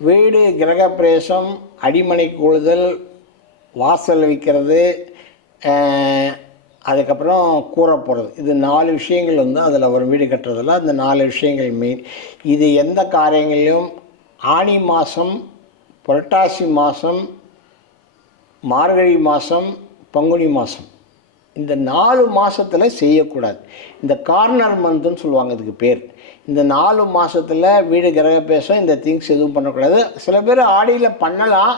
வீடு கிரகப்பிரவேசம், அடிமனை கூடுதல், வாசல் வைக்கிறது, அதுக்கப்புறம் கூரை போடுறது, இது 4 விஷயங்கள் வந்து அதில் ஒரு வீடு கட்டுறதில்ல. அந்த 4 விஷயங்கள் மெயின். இது எந்த காரியங்களிலும் ஆனி மாதம், புரட்டாசி மாதம், மார்கழி மாதம், பங்குனி மாதம், இந்த 4 மாதத்தில் செய்யக்கூடாது. இந்த கார்னர் மந்த்துன்னு சொல்லுவாங்க இதுக்கு பேர். இந்த 4 மாதத்தில் வீடு கிரகப்பிரவேசம் இந்த திங்ஸ் எதுவும் பண்ணக்கூடாது. சில பேர் ஆடியில் பண்ணலாம்,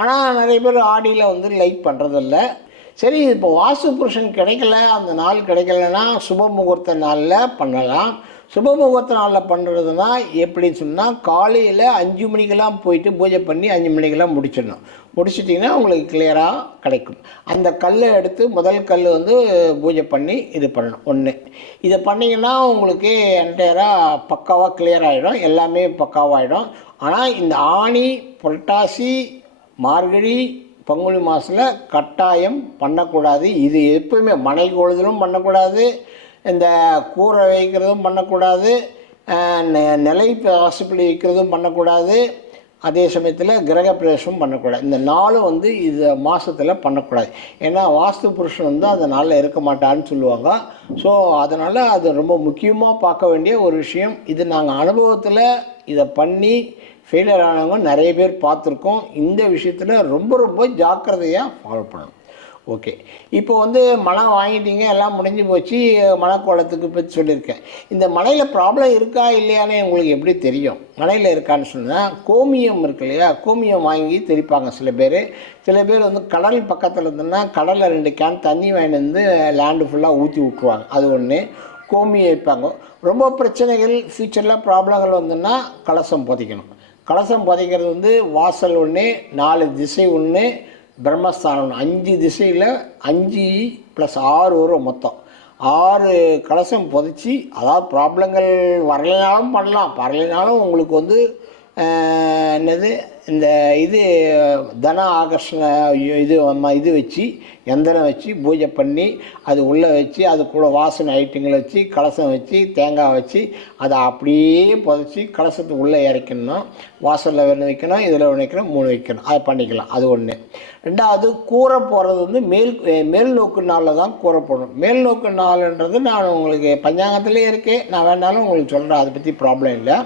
ஆனால் நிறைய பேர் ஆடியில் வந்து லைட் பண்ணுறதில்ல. சரி, இப்போ வாஸ்து புருஷன் கிடைக்கல, அந்த நாள் கிடைக்கலன்னா சுப முகூர்த்த நாளில் பண்ணலாம். சுப முகூர்த்த நாளில் பண்ணுறதுனா எப்படின்னு சொன்னால், காலையில் 5 மணிக்கெல்லாம் போயிட்டு பூஜை பண்ணி 5 மணிக்கெல்லாம் முடிச்சிடணும். முடிச்சிட்டிங்கன்னா உங்களுக்கு கிளியராக கிடைக்கும். அந்த கல்லை எடுத்து முதல் கல் வந்து பூஜை பண்ணி இது பண்ணணும். ஒன்று இதை பண்ணிங்கன்னா உங்களுக்கு என்டையராக பக்காவாக கிளியர் ஆகிடும், எல்லாமே பக்காவாகிடும். ஆனால் இந்த ஆனி, புரட்டாசி, மார்கழி, பங்குனி மாதத்தில் கட்டாயம் பண்ணக்கூடாது. இது எப்பவுமே மனை கொழுதலும் பண்ணக்கூடாது, இந்த கூரை வைக்கிறதும் பண்ணக்கூடாது, நிலை வாசப்படி வைக்கிறதும் பண்ணக்கூடாது, அதே சமயத்தில் கிரகப்பிரவேசம் பண்ணக்கூடாது. இந்த 4 வந்து இது மாதத்தில் பண்ணக்கூடாது. ஏன்னா வாஸ்து புருஷன் வந்து அந்த நாளில் இருக்க மாட்டான்னு சொல்லுவாங்க. ஸோ அதனால் அது ரொம்ப முக்கியமாக பார்க்க வேண்டிய ஒரு விஷயம். இது நாங்கள் அனுபவத்தில் இதை பண்ணி ஃபெயிலியர் ஆனவங்க நிறைய பேர் பார்த்துருக்கோம். இந்த விஷயத்தில் ரொம்ப ரொம்ப ஜாக்கிரதையாக ஃபாலோ பண்ணணும். ஓகே, இப்போ வந்து மனம் வாங்கிட்டீங்க, எல்லாம் முடிஞ்சு போச்சு. மனக்கோலத்துக்கு பற்றி சொல்லியிருக்கேன். இந்த மலையில் ப்ராப்ளம் இருக்கா இல்லையான்னு உங்களுக்கு எப்படி தெரியும்? மலையில் இருக்கான்னு சொன்னால், கோமியம் இருக்கு இல்லையா, கோமியம் வாங்கி தெளிப்பாங்க சில பேர் வந்து கடல் பக்கத்தில் இருந்ததுன்னா கடலில் 2 கேன் தண்ணி வாங்கிட்டு வந்து லேண்டு ஃபுல்லாக ஊற்றி விட்ருவாங்க. அது ஒன்று. கோமியம் வைப்பாங்க. ரொம்ப பிரச்சனைகள் ஃப்யூச்சரில் ப்ராப்ளங்கள் வந்துன்னா கலசம் புதைக்கணும். கலசம் புதைக்கிறது வந்து வாசல் ஒன்று, 4 திசை ஒன்று, பிரம்மஸ்தானம் 5 திசையில் 5 + 6 வரும். மொத்தம் 6 கலசம் புதைச்சி, அதாவது ப்ராப்ளங்கள் வரலைனாலும் பண்ணலாம், வரலைனாலும் உங்களுக்கு வந்து என்னது இந்த இது தன ஆகர்ஷண இது வச்சு எந்திரம் வச்சு பூஜை பண்ணி அது உள்ளே வச்சு அது கூட வாசனை ஐட்டங்களை வச்சு கலசம் வச்சு தேங்காய் வச்சு அதை அப்படியே புதைச்சி கலசத்துக்கு உள்ளே இறக்கணும். வாசலில் 1 வைக்கணும், இதில் 1 வைக்கணும், 3 வைக்கணும். அதை பண்ணிக்கலாம். அது ஒன்று. 2வது, கூரை போடுறது வந்து மேல் நோக்கு நாளில் தான் கூரை போடணும். மேல் நோக்கு நாள்ன்றது நான் உங்களுக்கு பஞ்சாங்கத்திலே இருக்கேன், நான் வேணாலும் உங்களுக்கு சொல்கிறேன், அதை பற்றி ப்ராப்ளம் இல்லை.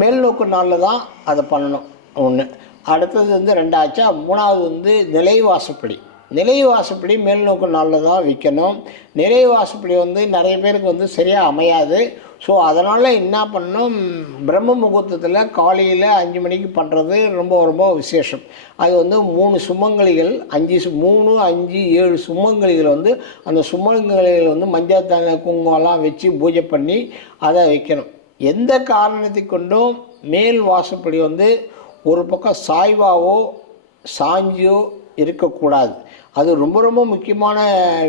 மேல் நோக்கு நாளில் தான் அதை பண்ணணும். ஒன்று. அடுத்தது வந்து 2 ஆச்சா. 3வது வந்து நிலைவாசப்படி. நிலைவாசப்படி மேல் நோக்கு நாளில் தான் வைக்கணும். நிலைவாசப்படி வந்து நிறைய பேருக்கு வந்து சரியாக அமையாது. ஸோ அதனால் என்ன பண்ணணும், பிரம்ம முகூர்த்தத்தில் காலையில் 5 மணிக்கு பண்ணுறது ரொம்ப ரொம்ப விசேஷம். அது வந்து 3 சுமங்கலிகள் 3, 5, 7 சுமங்கலிகள் வந்து அந்த சுமங்கலிகள் வந்து மஞ்சள் தண்ணி குங்குமம்லாம் வச்சு பூஜை பண்ணி அதை வைக்கணும். எந்த காரணத்தை கொண்டும் மேல் வாசப்படி வந்து ஒரு பக்கம் சாய்வாவோ சாஞ்சியோ இருக்கக்கூடாது. அது ரொம்ப ரொம்ப முக்கியமான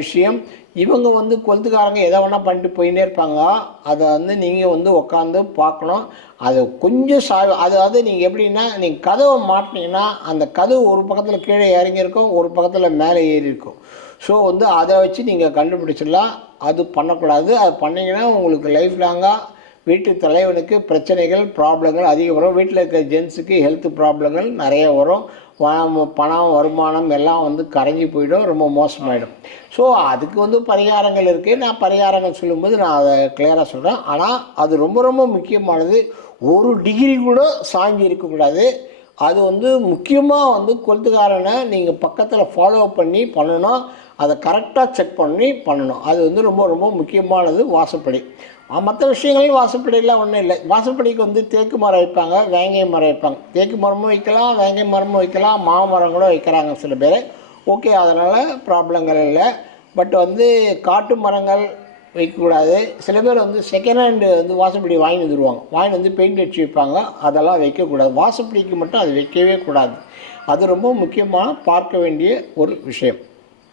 விஷயம். இவங்க வந்து கொளுத்துக்காரங்க எதை வேணால் பண்ணிட்டு போயின்னே இருப்பாங்க. அதை வந்து நீங்கள் வந்து உட்காந்து பார்க்கணும். அது கொஞ்சம் அதாவது நீங்கள் எப்படின்னா, நீங்கள் கதவை மாட்டினீங்கன்னா அந்த கதவு ஒரு பக்கத்தில் கீழே இறங்கியிருக்கும், ஒரு பக்கத்தில் மேலே ஏறி இருக்கும். ஸோ வந்து அதை வச்சு நீங்கள் கண்டுபிடிச்சிடலாம். அது பண்ணக்கூடாது. அது பண்ணிங்கன்னா உங்களுக்கு லைஃப் லாங்காக வீட்டு தலைவனுக்கு பிரச்சனைகள் ப்ராப்ளங்கள் அதிகம் வரும். வீட்டில் இருக்கிற ஜென்ஸுக்கு ஹெல்த் ப்ராப்ளங்கள் நிறைய வரும். பணம் வருமானம் எல்லாம் வந்து கரைஞ்சி போயிடும், ரொம்ப மோசமாயிடும். ஸோ அதுக்கு வந்து பரிகாரங்கள் இருக்குது. நான் பரிகாரங்கள் சொல்லும்போது நான் அதை கிளியராக சொல்கிறேன். ஆனால் அது ரொம்ப ரொம்ப முக்கியமானது. 1 டிகிரி கூட சாஞ்சி இருக்கக்கூடாது. அது வந்து முக்கியமாக வந்து கொளுத்துக்காரனை நீங்கள் பக்கத்தில் ஃபாலோ பண்ணி பண்ணணும். அதை கரெக்டாக செக் பண்ணி பண்ணணும். அது வந்து ரொம்ப ரொம்ப முக்கியமானது வாசப்படி. மற்ற விஷயங்களும் வாசப்படியெல்லாம் ஒன்றும் இல்லை. வாசப்படிக்கு வந்து தேக்கு மரம் வைப்பாங்க, வேங்கை மரம் வைப்பாங்க. தேக்கு மரமும் வைக்கலாம், வேங்கை மரமும் வைக்கலாம், மாமரம் கூட வைக்கிறாங்க சில பேர். ஓகே, அதனால் ப்ராப்ளங்கள் இல்லை. பட் வந்து காட்டு மரங்கள் வைக்கக்கூடாது. சில பேர் வந்து செகண்ட் ஹேண்டு வந்து வாசப்படி வாங்கி வந்துடுவாங்க, வாங்கி வந்து பெயிண்ட் அடிச்சு வைப்பாங்க. அதெல்லாம் வைக்கக்கூடாது. வாசப்படிக்கு மட்டும் அது வைக்கவே கூடாது. அது ரொம்ப முக்கியமாக பார்க்க வேண்டிய ஒரு விஷயம்.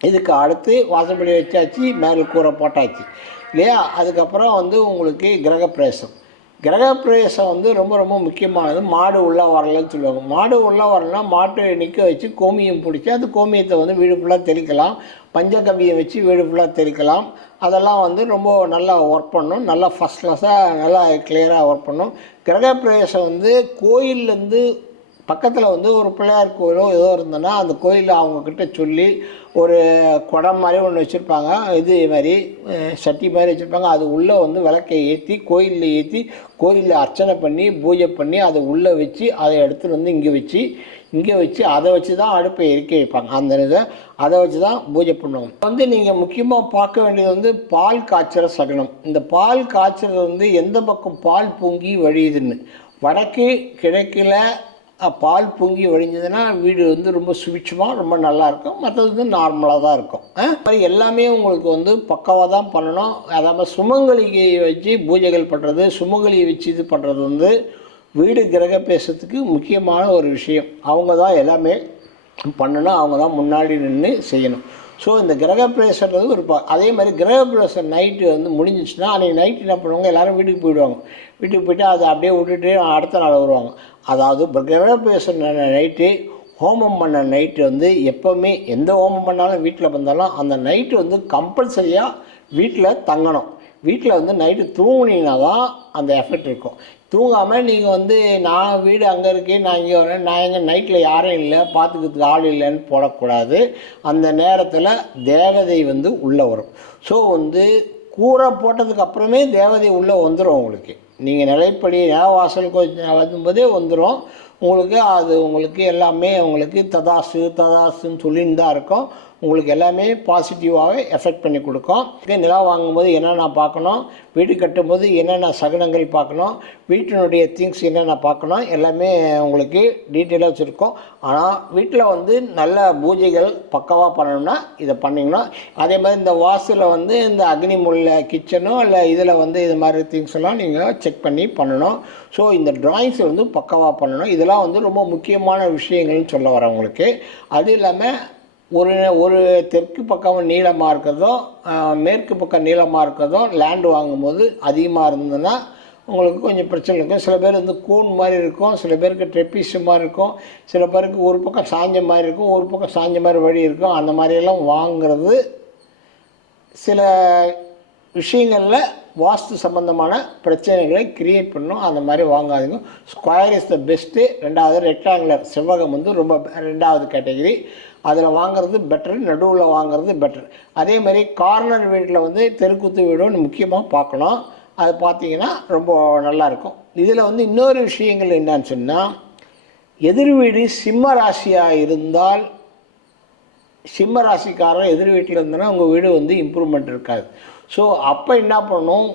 இதுக்கு அடுத்து வாசப்படி வச்சாச்சு, மேலே கூரை போட்டாச்சு இல்லையா. அதுக்கப்புறம் வந்து உங்களுக்கு கிரகப்பிரவேசம். கிரகப்பிரவேசம் வந்து ரொம்ப ரொம்ப முக்கியமானது. மாடு உள்ளே வரலன்னு சொல்லுவாங்க. மாடு உள்ளே வரலன்னா மாட்டை நிற்க வச்சு கோமியம் பிடிச்சி அந்த கோமியத்தை வந்து வீடு ஃபுல்லாக தெளிக்கலாம். பஞ்சகவியை வச்சு வீடு ஃபுல்லாக தெளிக்கலாம். அதெல்லாம் வந்து ரொம்ப நல்லா ஒர்க் பண்ணணும். நல்லா ஃபஸ்ட் கிளாஸாக நல்லா கிளியராக ஒர்க் பண்ணணும். கிரகப்பிரவேசம் வந்து கோயிலேருந்து பக்கத்தில் வந்து ஒரு பிள்ளையார் கோயிலோ ஏதோ இருந்ததுன்னா அந்த கோயிலில் அவங்கக்கிட்ட சொல்லி ஒரு குடம் மாதிரி ஒன்று வச்சுருப்பாங்க, இது மாதிரி சட்டி மாதிரி வச்சுருப்பாங்க. அது உள்ளே வந்து விளக்கை ஏற்றி கோயிலில் ஏற்றி கோயிலில் அர்ச்சனை பண்ணி பூஜை பண்ணி அதை உள்ளே வச்சு அதை எடுத்துகிட்டு வந்து இங்கே வச்சு அதை வச்சு தான் அடுப்பை எரிக்க வைப்பாங்க. அந்த இதை அதை வச்சு தான் பூஜை பண்ணுவாங்க. வந்து நீங்கள் முக்கியமாக பார்க்க வேண்டியது வந்து பால் காய்ச்சற சகனம். இந்த பால் காய்ச்சறது வந்து எந்த பக்கம் பால் பொங்கி வழியுதுன்னு, வடக்கு கிழக்கில் பால் பொங்கி வழிஞ்சதுன்னா வீடு வந்து ரொம்ப சுபிட்சமாக ரொம்ப நல்லாயிருக்கும். மற்றது வந்து நார்மலாக தான் இருக்கும். மாதிரி எல்லாமே உங்களுக்கு வந்து பக்காவாக தான் பண்ணணும். அதாவது சுமங்கலியை வச்சு பூஜைகள் பண்ணுறது, சுமங்கலியை வச்சு இது பண்ணுறது வந்து வீடு கிரகப்பிரவேசத்துக்கு முக்கியமான ஒரு விஷயம். அவங்க தான் எல்லாமே பண்ணணும், அவங்க தான் முன்னாடி நின்று செய்யணும். ஸோ இந்த கிரகப்பிரவேசன்றது ஒரு அதே மாதிரி கிரகப்பிரவேசம் நைட்டு வந்து முடிஞ்சிச்சுன்னா அன்றைக்கி நைட்டு என்ன பண்ணுவாங்க, எல்லோரும் வீட்டுக்கு போயிடுவாங்க. வீட்டுக்கு போய்ட்டு அதை அப்படியே விட்டுட்டு அடுத்த நாள் வருவாங்க. அதாவது கிரகப்பிரவேசம் நைட்டு ஹோமம் பண்ண நைட்டு வந்து எப்போவுமே எந்த ஹோமம் பண்ணாலும் வீட்டில் வந்தாலும் அந்த நைட்டு வந்து கம்பல்சரியாக வீட்டில் தங்கணும். வீட்டில் வந்து நைட்டு தூங்குனீங்கன்னா தான் அந்த எஃபெக்ட் இருக்கும். தூங்காமல் நீங்கள் வந்து நான் வீடு அங்கே இருக்கேன், நான் இங்கே வரேன், நான் எங்கே நைட்டில் யாரும் இல்லை, பார்த்துக்கிறதுக்கு ஆள் இல்லைன்னு போடக்கூடாது. அந்த நேரத்தில் தேவதை வந்து உள்ளே வரும். ஸோ வந்து கூரை போட்டதுக்கு அப்புறமே தேவதை உள்ளே வந்துடும். உங்களுக்கு நீங்கள் நிலைப்படி வாசலுக்கு வரும்போதே வந்துடும் உங்களுக்கு. அது உங்களுக்கு எல்லாமே உங்களுக்கு ததாசுன்னு சொல்லின்னு தான் இருக்கும். உங்களுக்கு எல்லாமே பாசிட்டிவாகவே எஃபெக்ட் பண்ணி கொடுக்கும். நிலம் வாங்கும்போது என்னென்ன பார்க்கணும், வீடு கட்டும்போது என்னென்ன சகனங்கள் பார்க்கணும், வீட்டினுடைய திங்ஸ் என்னென்ன பார்க்கணும், எல்லாமே உங்களுக்கு டீட்டெயிலாக வச்சுருக்கோம். ஆனால் வீட்டில் வந்து நல்ல பூஜைகள் பக்காவாக பண்ணணும்னா இதை பண்ணிங்கன்னா, அதே மாதிரி இந்த வாசலில் வந்து இந்த அக்னி முள்ள கிச்சனோ இல்லை இதில் வந்து இது மாதிரி திங்ஸ் எல்லாம் நீங்கள் செக் பண்ணி பண்ணணும். ஸோ இந்த ட்ராயிங்ஸை வந்து பக்காவாக பண்ணணும். இதெல்லாம் வந்து ரொம்ப முக்கியமான விஷயங்கள்னு சொல்ல வரேன் உங்களுக்கு. அது இல்லாமல் ஒரு தெற்கு பக்கம் நீளமாக இருக்கிறதோ மேற்கு பக்கம் நீளமாக இருக்கிறதோ லேண்டு வாங்கும்போது அதிகமாக இருந்ததுன்னா உங்களுக்கு கொஞ்சம் பிரச்சனை இருக்கும். சில பேர் வந்து கூன் மாதிரி இருக்கும், சில பேருக்கு ட்ரெப்பீஸ் மாதிரி இருக்கும், சில பேருக்கு ஒரு பக்கம் சாஞ்ச மாதிரி இருக்கும், ஒரு பக்கம் சாஞ்ச மாதிரி வழி இருக்கும். அந்த மாதிரியெல்லாம் வாங்கிறது சில விஷயங்களில் வாஸ்து சம்பந்தமான பிரச்சனைகளை கிரியேட் பண்ணணும். அந்த மாதிரி வாங்காதீங்க. Square is the best. ரெண்டாவது ரெக்டாங்குலர் செவ்வகம் வந்து ரொம்ப ரெண்டாவது கேட்டகரி, அதில் வாங்கிறது பெட்டரு, நடுவில் வாங்கிறது பெட்டர். அதே மாதிரி கார்னர் வீட்டில் வந்து தெருக்கூத்து வீடுன்னு முக்கியமாக பார்க்கணும். அது பார்த்தீங்கன்னா ரொம்ப நல்லாயிருக்கும். இதில் வந்து இன்னொரு விஷயங்கள் என்னன்னு சொன்னால், எதிர் வீடு சிம்ம ராசியாக இருந்தால், சிம்ம ராசிக்காரர் எதிர் வீட்டில் இருந்தனா உங்கள் வீடு வந்து இம்ப்ரூவ்மெண்ட் இருக்காது. ஸோ அப்போ என்ன பண்ணணும்,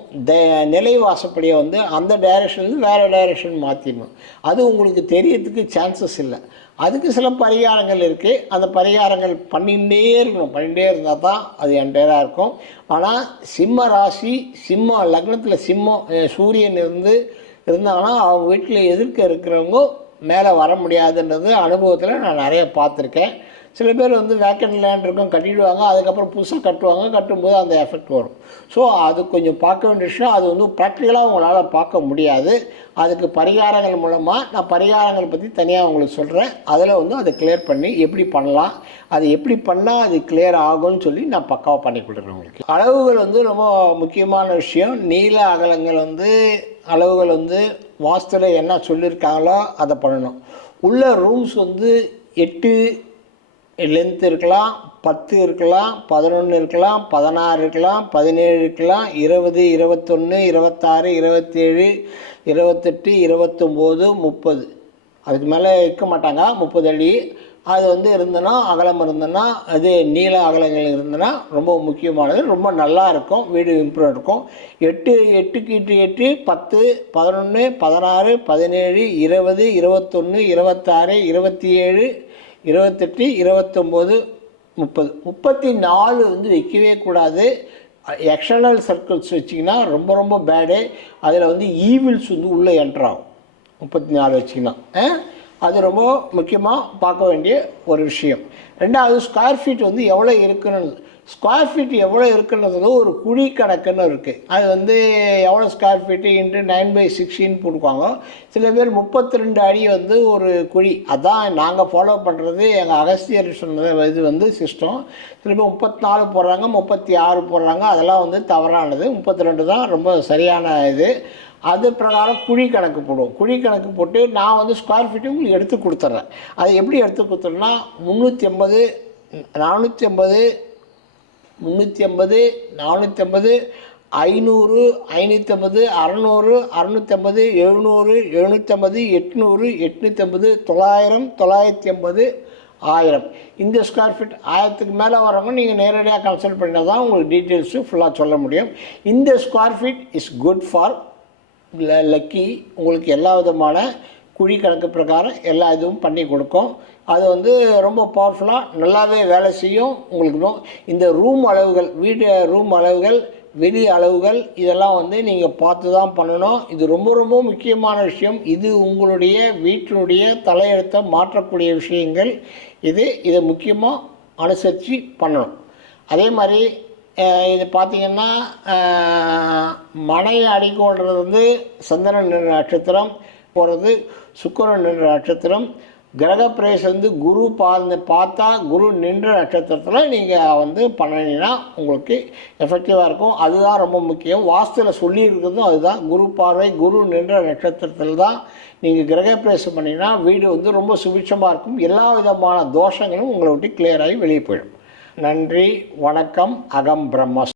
நிலை வாசப்படியை வந்து அந்த டைரெக்ஷன்லேருந்து வேறு டைரெக்ஷன் மாற்றிடணும். அது உங்களுக்கு தெரியறதுக்கு சான்சஸ் இல்லை. அதுக்கு சில பரிகாரங்கள் இருக்குது. அந்த பரிகாரங்கள் பண்ணிகிட்டே இருக்கணும். பண்ணிகிட்டே இருந்தால் தான் அது என்டையராக இருக்கும். ஆனால் சிம்ம ராசி, சிம்ம லக்னத்தில் சிம்மம் சூரியன் இருந்தாங்கன்னா அவங்க வீட்டில் எதிர்க்க இருக்கிறவங்க மேலே வர முடியாதுன்றது அனுபவத்தில் நான் நிறைய பார்த்துருக்கேன். சில பேர் வந்து வேக்கண்ட் லேண்ட் இருக்கும், கட்டிடுவாங்க, அதுக்கப்புறம் புதுசாக கட்டும்போது அந்த எஃபெக்ட் வரும். ஸோ அது கொஞ்சம் பார்க்க வேண்டிய விஷயம். அது வந்து ப்ராக்டிக்கலாக உங்களால் பார்க்க முடியாது. அதுக்கு பரிகாரங்கள் மூலமாக நான் பரிகாரங்கள் பற்றி தனியாக உங்களுக்கு சொல்கிறேன். அதில் வந்து அதை கிளியர் பண்ணி எப்படி பண்ணலாம், அது எப்படி பண்ணால் அது கிளியர் ஆகும்னு சொல்லி நான் பக்காவாக பண்ணி கொடுக்குறேன் உங்களுக்கு. அளவுகள் வந்து ரொம்ப முக்கியமான விஷயம். நீள அகலங்கள் வந்து அளவுகள் வந்து வாஸ்துல என்ன சொல்லியிருக்காங்களோ அதை பண்ணணும். உள்ள ரூம்ஸ் வந்து 8 லென்த் இருக்கலாம், 10 இருக்கலாம், 11 இருக்கலாம், 16 இருக்கலாம், 17 இருக்கலாம், 20, 21, 26, 27, 28, 29, 30. அதுக்கு மேலே இருக்க மாட்டாங்க. 30 அடி அது வந்து இருந்ததுன்னா, அகலம் இருந்ததுன்னா, அது நீள அகலங்கள் இருந்ததுன்னா ரொம்ப முக்கியமானது. ரொம்ப நல்லா இருக்கும், வீடு இம்ப்ரூவ் இருக்கும். 8 8 10 11 16 17 20 21 26 27 28 29 30 34 வந்து வைக்கவே கூடாது. எக்ஸ்டர்னல் சர்க்கிள்ஸ் வச்சிங்கன்னா ரொம்ப ரொம்ப பேடு. அதில் வந்து ஈவில்ஸ் வந்து உள்ளே என்ட்ராகும். 34 வச்சிங்கன்னா அது ரொம்ப முக்கியமாக பார்க்க வேண்டிய ஒரு விஷயம். ரெண்டாவது ஸ்கொயர் ஃபீட் வந்து எவ்வளோ இருக்குன்னு, ஸ்கொயர் ஃபீட் எவ்வளோ இருக்குன்றது ஒரு குழி கணக்குன்னு இருக்குது. அது வந்து எவ்வளோ ஸ்கொயர் ஃபீட்டு இன்ட்டு 9/16 போட்டுக்குவாங்க. சில பேர் 32 அடி வந்து ஒரு குழி. அதான் நாங்கள் ஃபாலோ பண்ணுறது, எங்கள் அகஸ்தியர் சொன்னது இது வந்து சிஸ்டம். சில பேர் 34 போடுறாங்க, 36 போடுறாங்க. அதெல்லாம் வந்து தவறானது. 32 தான் ரொம்ப சரியான இது. அது பிரகாரம் குழி கணக்கு போடுவோம். குழி கணக்கு போட்டு நான் வந்து ஸ்கொயர் ஃபீட்டு உங்களுக்கு எடுத்து கொடுத்துட்றேன். அதை எப்படி எடுத்து கொடுத்துட்றேன்னா 380, 450, 380, 450, 500, 550, 600, 650, 700, 750, 800, 850, 900, 980, 1000. இந்த ஸ்கொயர் ஃபீட் 1000க்கு மேலே வரவங்க நீங்கள் நேரடியாக கன்சல்ட் பண்ணால் தான் உங்களுக்கு டீட்டெயில்ஸு ஃபுல்லாக சொல்ல முடியும். இந்த square feet is good for lucky. உங்களுக்கு எல்லா விதமான குழி கணக்கு பிரகாரம் எல்லா இதுவும் பண்ணி கொடுக்கும். அது வந்து ரொம்ப பவர்ஃபுல்லாக நல்லாவே வேலை செய்யும். உங்களுக்கு இந்த ரூம் அளவுகள், வீடு ரூம் அளவுகள், வெளி அளவுகள் இதெல்லாம் வந்து நீங்கள் பார்த்து தான் பண்ணணும். இது ரொம்ப ரொம்ப முக்கியமான விஷயம். இது உங்களுடைய வீட்டினுடைய தலையெழுத்தை மாற்றக்கூடிய விஷயங்கள். இதை முக்கியமாக அனுசரித்து பண்ணணும். அதே மாதிரி இது பார்த்திங்கன்னா மனை அடிக்கோன்றது வந்து சந்திரன் நின்ற நட்சத்திரம் போகிறது, சுக்கிரன் நின்ற நட்சத்திரம். கிரகப்பிரவேசம் வந்து குரு பார்த்தா குரு நின்ற நட்சத்திரத்தில் நீங்கள் வந்து பண்ணினீங்கன்னா உங்களுக்கு எஃபெக்டிவாக இருக்கும். அதுதான் ரொம்ப முக்கியம். வாஸ்துவில் சொல்லியிருக்கிறதும் அதுதான். குரு பார்வை குரு நின்ற நட்சத்திரத்தில் தான் நீங்கள் கிரகப்பிரவேசம் பண்ணிங்கன்னா வீடு வந்து ரொம்ப சுபிட்சமாக இருக்கும். எல்லா விதமான தோஷங்களும் உங்களை விட்டு கிளியராகி வெளியே போயிடும். நன்றி, வணக்கம். அகம் பிரம்ம.